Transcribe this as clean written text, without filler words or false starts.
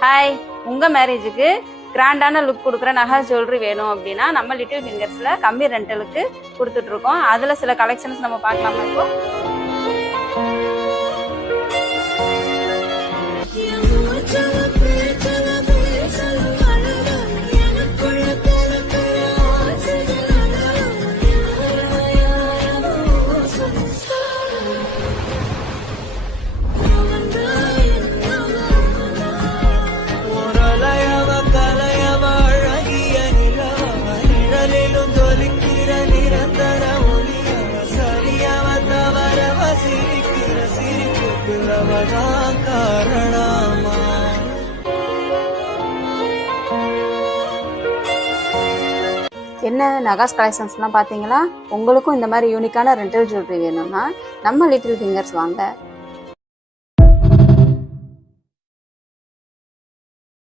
Hi, உங்கள் மேரேஜுக்கு கிராண்டான லுக் கொடுக்குற நகை ஜுவல்லரி வேணும் அப்படின்னா நம்ம லிட்டில் ஃபிங்கர்ஸில் கம்மி ரெண்டலுக்கு கொடுத்துட்ருக்கோம். அதில் சில கலெக்ஷன்ஸ் நம்ம பார்க்கலாமா இப்போ? என்ன நகாஸ் கலெக்ஷன்ஸ்லாம் பார்த்தீங்களா? உங்களுக்கும் இந்த மாதிரி யூனிக்கான ரெண்டல் ஜுவல்லரி வேணும்னா நம்ம லிட்டில் ஃபிங்கர்ஸ் வாங்க.